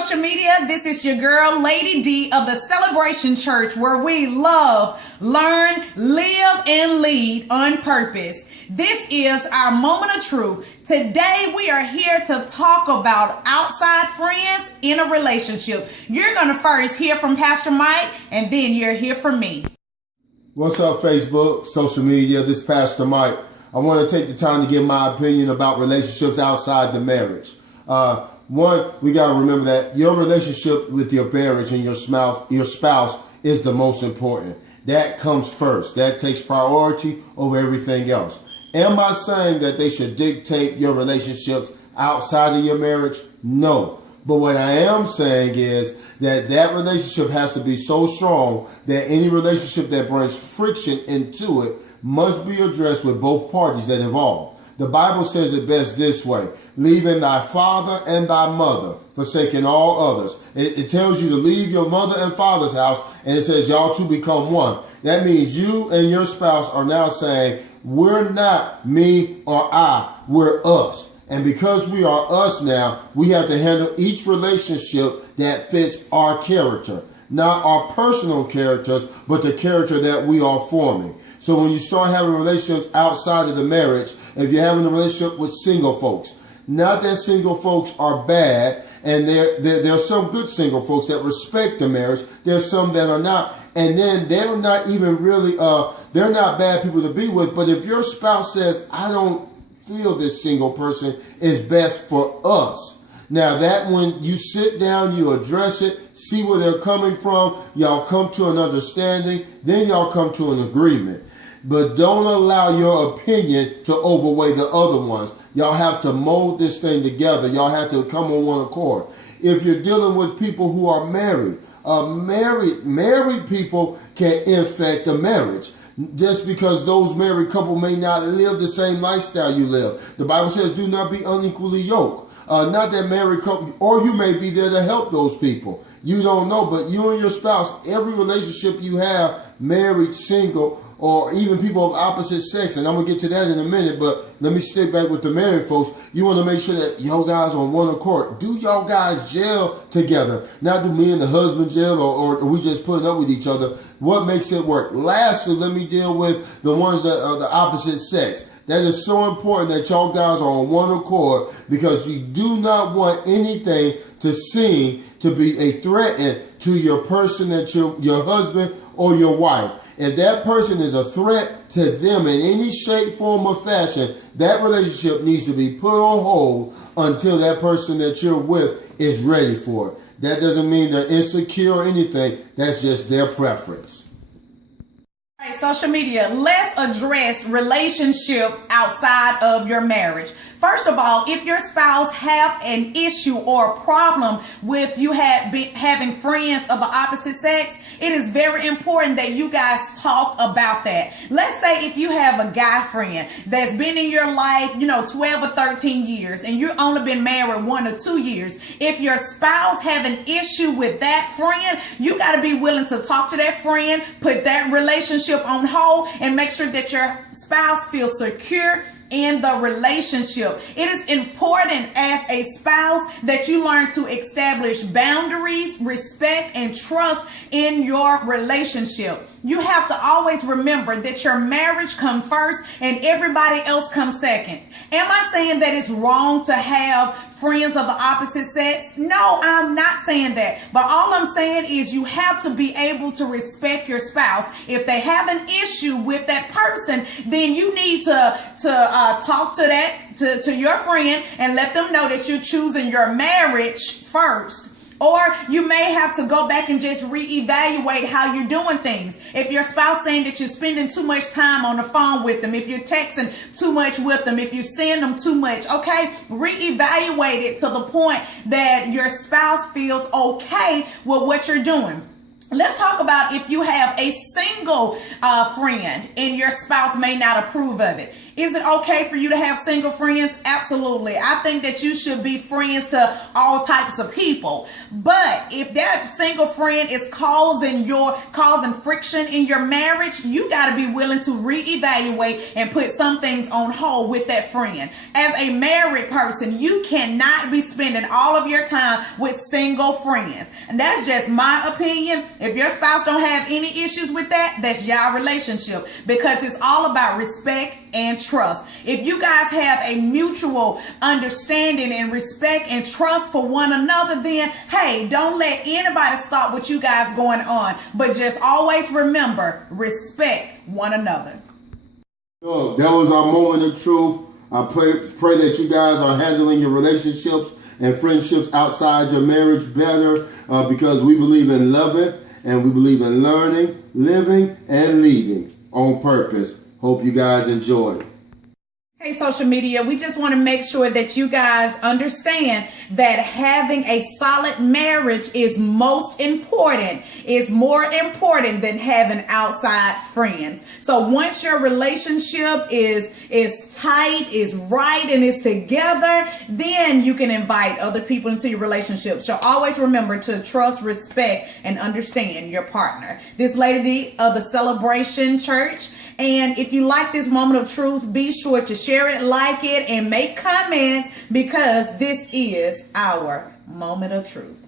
social media. This is your girl, Lady D of the Celebration Church, where we love, learn, live, and lead on purpose. This is our moment of truth. Today, we are here to talk about outside friends in a relationship. You're going to first hear from Pastor Mike, and then you'll hear from me. What's up, Facebook, social media? This is Pastor Mike. I want to take the time to give my opinion about relationships outside the marriage. One, we got to remember that your relationship with your marriage and your spouse is the most important. That comes first. That takes priority over everything else. Am I saying that they should dictate your relationships outside of your marriage? No. But what I am saying is that relationship has to be so strong that any relationship that brings friction into it must be addressed with both parties that involve. The Bible says it best this way: leaving thy father and thy mother, forsaking all others. It tells you to leave your mother and father's house, and it says y'all two become one. That means you and your spouse are now saying, we're not me or I, we're us. And because we are us now, we have to handle each relationship that fits our character. Not our personal characters, but the character that we are forming. So when you start having relationships outside of the marriage, if you're having a relationship with single folks, not that single folks are bad, and there are some good single folks that respect the marriage. There's some that are not, and then they're not even really, they're not bad people to be with. But if your spouse says, I don't feel this single person is best for us, now that when you sit down, you address it, see where they're coming from, y'all come to an understanding, then y'all come to an agreement. But don't allow your opinion to overweigh the other ones. Y'all have to mold this thing together. Y'all have to come on one accord. If you're dealing with people who are married, married people can infect a marriage. Just because those married couple may not live the same lifestyle you live. The Bible says, do not be unequally yoked. Not that married couple, or you may be there to help those people. You don't know, but you and your spouse, every relationship you have, married, single, or even people of opposite sex, and I'm going to get to that in a minute, but let me stick back with the married folks. You want to make sure that y'all guys on one accord. Do y'all guys gel together? Not do me and the husband gel, or we just putting up with each other. What makes it work? Lastly, let me deal with the ones that are the opposite sex. That is so important that y'all guys are on one accord, because you do not want anything to seem to be a threat to your person, that your husband or your wife. If that person is a threat to them in any shape, form, or fashion, that relationship needs to be put on hold until that person that you're with is ready for it. That doesn't mean they're insecure or anything. That's just their preference. All right, social media, let's address relationships outside of your marriage. First of all, if your spouse have an issue or a problem with you having friends of the opposite sex, it is very important that you guys talk about that. Let's say if you have a guy friend that's been in your life, 12 or 13 years, and you've only been married 1 or 2 years. If your spouse have an issue with that friend, you got to be willing to talk to that friend, put that relationship on hold, and make sure that your spouse feels secure in the relationship. It is important as a spouse that you learn to establish boundaries, respect, and trust in your relationship. You have to always remember that your marriage comes first and everybody else comes second. Am I saying that it's wrong to have friends of the opposite sex? No, I'm not saying that. But all I'm saying is you have to be able to respect your spouse. If they have an issue with that person, then you need to talk to your friend and let them know that you're choosing your marriage first. Or you may have to go back and just reevaluate how you're doing things. If your spouse saying that you're spending too much time on the phone with them, if you're texting too much with them, if you're seeing them too much, okay, reevaluate it to the point that your spouse feels okay with what you're doing. Let's talk about if you have a single friend and your spouse may not approve of it. Is it okay for you to have single friends? Absolutely. I think that you should be friends to all types of people. But if that single friend is causing friction in your marriage, you got to be willing to reevaluate and put some things on hold with that friend. As a married person, you cannot be spending all of your time with single friends. And that's just my opinion. If your spouse don't have any issues with that, that's your relationship, because it's all about respect and trust. If you guys have a mutual understanding and respect and trust for one another, then hey, don't let anybody stop what you guys going on, but just always remember, respect one another. So that was our moment of truth. I pray that you guys are handling your relationships and friendships outside your marriage better, because we believe in loving and we believe in learning, living, and leading on purpose. Hope you guys enjoy. Hey, social media, we just want to make sure that you guys understand that having a solid marriage is most important. It's more important than having outside friends. So once your relationship is tight, is right, and is together, then you can invite other people into your relationship. So always remember to trust, respect, and understand your partner. This Lady of the Celebration Church. And if you like this moment of truth, be sure to share it, like it, and make comments, because this is our moment of truth.